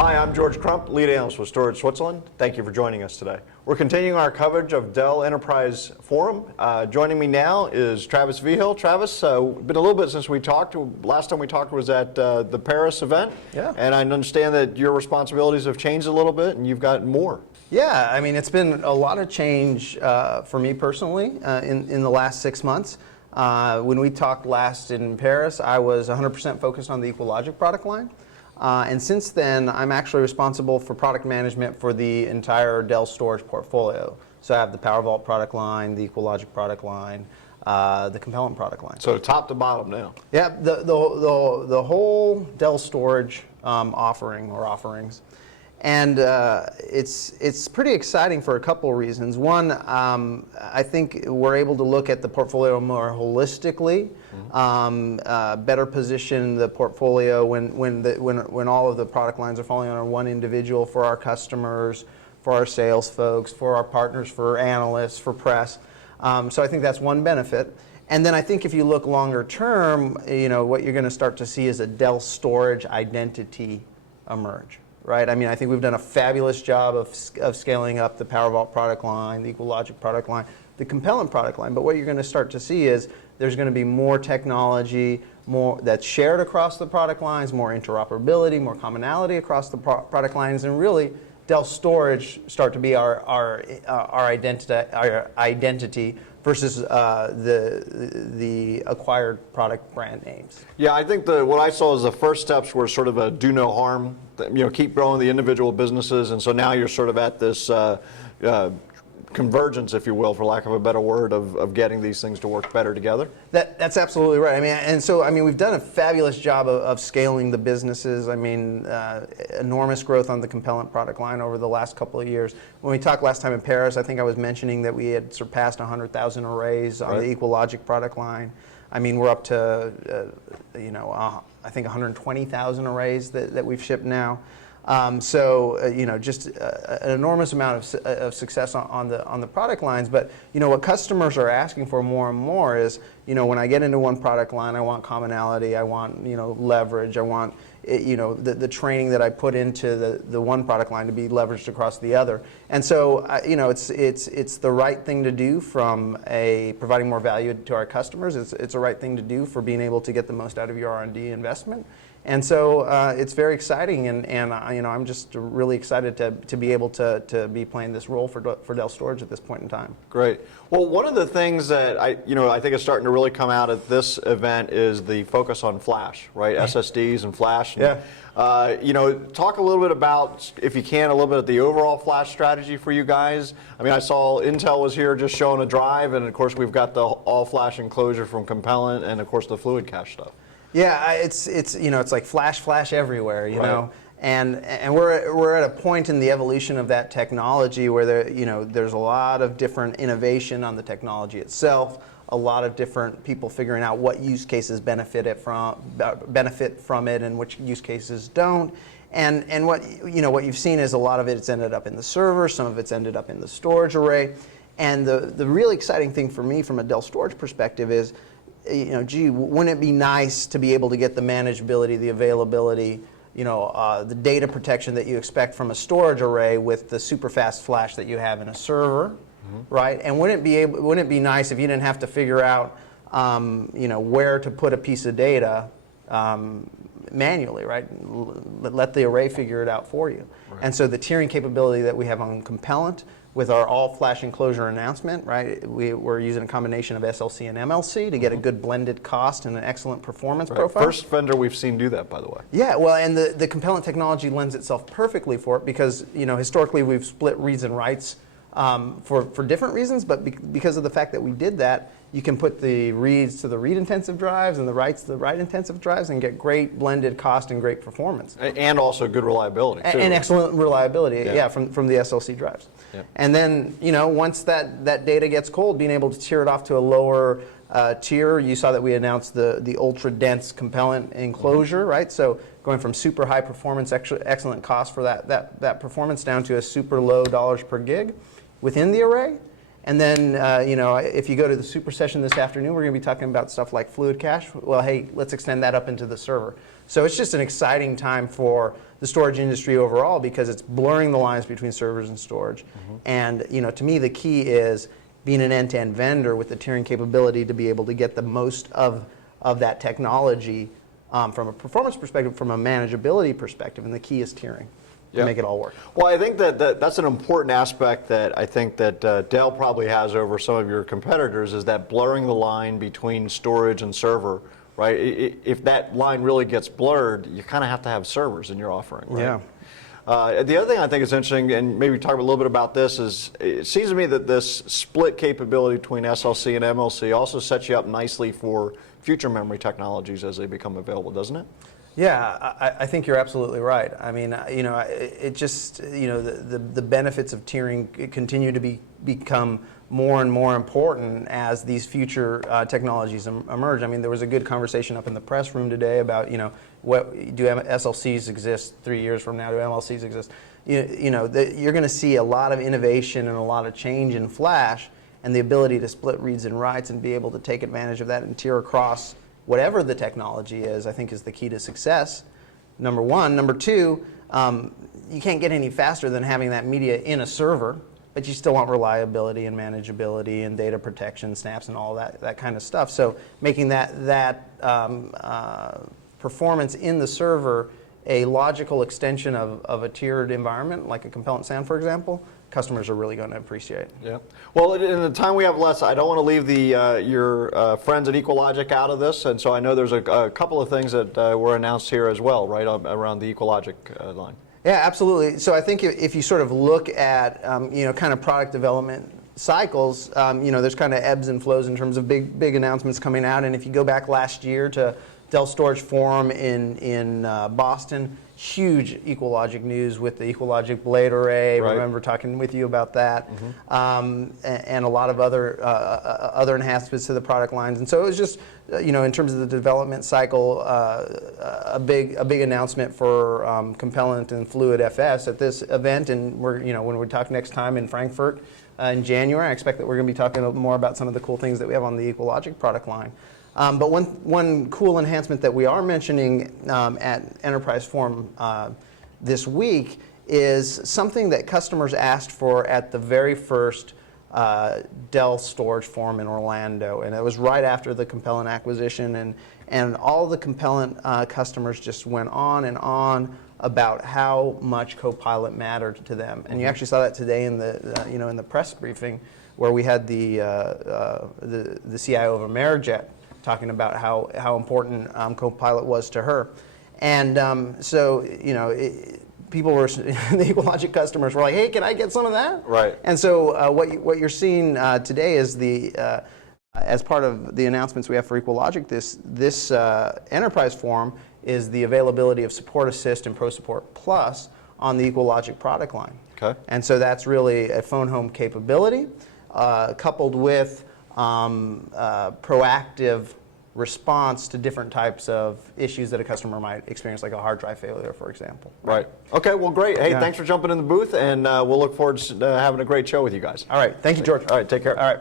Hi, I'm George Crump, lead analyst with Storage Switzerland. Thank you for joining us today. We're continuing our coverage of Dell Enterprise Forum. Joining me now is Travis Vigil. Travis, been a little bit since we talked. Last time we talked was at the Paris event. Yeah. And I understand that your responsibilities have changed a little bit and you've got more. Yeah, I mean, it's been a lot of change for me personally in the last 6 months. When we talked last in Paris, I was 100% focused on the EqualLogic product line. And since then, I'm actually responsible for product management for the entire Dell storage portfolio. So I have the PowerVault product line, the EqualLogic product line, the Compellent product line. So top to bottom now. Yeah, the whole Dell storage offering or offerings. And it's pretty exciting for a couple of reasons. One, I think we're able to look at the portfolio more holistically, better position the portfolio when all of the product lines are falling under one individual for our customers, for our sales folks, for our partners, for analysts, for press. So I think that's one benefit. And then I think if you look longer term, what you're going to start to see is a Dell storage identity emerge. Right? I mean, I think we've done a fabulous job of scaling up the PowerVault product line, the EqualLogic product line, the Compellent product line. But what you're going to start to see is there's going to be more technology, more that's shared across the product lines, more interoperability, more commonality across the product lines, and really Dell storage start to be our identity versus the acquired product brand names. Yeah, I think what I saw as the first steps were sort of a do no harm, keep growing the individual businesses, and so now you're sort of at this convergence, if you will, for lack of a better word, of getting these things to work better together. That's absolutely right. I mean, we've done a fabulous job of scaling the businesses. I mean, enormous growth on the Compellent product line over the last couple of years. When we talked last time in Paris, I think I was mentioning that we had surpassed 100,000 arrays on the EqualLogic product line. I mean, we're up to, I think 120,000 arrays that we've shipped now. Just an enormous amount of success on the product lines. But what customers are asking for more and more is, when I get into one product line, I want commonality, I want leverage, I want the training that I put into the one product line to be leveraged across the other. And so it's the right thing to do from providing more value to our customers. It's the right thing to do for being able to get the most out of your R&D investment. And so it's very exciting, and I'm just really excited to be able to be playing this role for Dell Storage at this point in time. Great. Well, one of the things that I think is starting to really come out at this event is the focus on flash, right? SSDs and flash. And, yeah. Talk a little bit about, if you can, a little bit of the overall flash strategy for you guys. I mean, I saw Intel was here just showing a drive, and of course we've got the all-flash enclosure from Compellent, and of course the fluid cache stuff. Yeah, it's like flash everywhere, you know, and we're at a point in the evolution of that technology where there's a lot of different innovation on the technology itself, a lot of different people figuring out what use cases benefit from it and which use cases don't. And what you've seen is a lot of it's ended up in the server, some of it's ended up in the storage array, and the really exciting thing for me from a Dell storage perspective is, wouldn't it be nice to be able to get the manageability, the availability, the data protection that you expect from a storage array with the super fast flash that you have in a server, right? And wouldn't it be nice if you didn't have to figure out, where to put a piece of data manually, right? Let the array figure it out for you. Right. And so the tiering capability that we have on Compellent with our all-flash enclosure announcement, right? We're using a combination of SLC and MLC to get a good blended cost and an excellent performance profile. First vendor we've seen do that, by the way. Yeah, well, and the Compellent technology lends itself perfectly for it because, historically we've split reads and writes for different reasons, but because of the fact that we did that, you can put the reads to the read-intensive drives and the writes to the write-intensive drives and get great blended cost and great performance. And also good reliability, too. And excellent reliability, from the SLC drives. Yep. And then, once that data gets cold, being able to tier it off to a lower tier. You saw that we announced the ultra-dense Compellent enclosure, right? So going from super high performance, excellent cost for that performance down to a super low dollars per gig within the array. And then, if you go to the super session this afternoon, we're going to be talking about stuff like fluid cache. Well, hey, let's extend that up into the server. So it's just an exciting time for the storage industry overall because it's blurring the lines between servers and storage. And to me, the key is being an end-to-end vendor with the tiering capability to be able to get the most of that technology from a performance perspective, from a manageability perspective, and the key is tiering. To make it all work. Well, I think that's an important aspect that I think that Dell probably has over some of your competitors is that blurring the line between storage and server, right? If that line really gets blurred, you kind of have to have servers in your offering, right? Yeah. The other thing I think is interesting, and maybe talk a little bit about this, is it seems to me that this split capability between SLC and MLC also sets you up nicely for future memory technologies as they become available, doesn't it? Yeah, I think you're absolutely right. I mean, it just, the benefits of tiering continue to become more and more important as these future technologies emerge. I mean, there was a good conversation up in the press room today about, what do SLCs exist 3 years from now? Do MLCs exist? You're going to see a lot of innovation and a lot of change in flash, and the ability to split reads and writes and be able to take advantage of that and tier across whatever the technology is, I think is the key to success, number one. Number two, you can't get any faster than having that media in a server, but you still want reliability and manageability and data protection, snaps and all that kind of stuff. So making that performance in the server a logical extension of a tiered environment, like a Compellent SAN, for example, customers are really going to appreciate. Yeah. Well, in the time we have left, I don't want to leave your friends at EqualLogic out of this, and so I know there's a couple of things that were announced here as well, right, around the EqualLogic line. Yeah, absolutely. So I think if you sort of look at kind of product development cycles, there's kind of ebbs and flows in terms of big announcements coming out. And if you go back last year to Dell Storage Forum in Boston, huge EqualLogic news with the EqualLogic Blade Array. Right. Remember talking with you about that, and a lot of other enhancements to the product lines. And so it was just, in terms of the development cycle, a big announcement for Compellent and Fluid FS at this event. And we're, when we talk next time in Frankfurt in January, I expect that we're going to be talking more about some of the cool things that we have on the EqualLogic product line. But one cool enhancement that we are mentioning at Enterprise Forum this week is something that customers asked for at the very first Dell Storage Forum in Orlando, and it was right after the Compellent acquisition, and all the Compellent customers just went on and on about how much Copilot mattered to them. And you actually saw that today in the in the press briefing where we had the CIO of Amerijet talking about how important Copilot was to her. And people were, the EqualLogic customers were like, hey, can I get some of that? Right. And so what you're seeing today is as part of the announcements we have for EqualLogic, this Enterprise Forum is the availability of Support Assist and Pro Support Plus on the EqualLogic product line. Okay. And so that's really a phone home capability coupled with proactive response to different types of issues that a customer might experience, like a hard drive failure, for example. Right. Okay, well, great. Hey, thanks for jumping in the booth, and we'll look forward to having a great show with you guys. All right. Thank you, George. All right, take care. All right.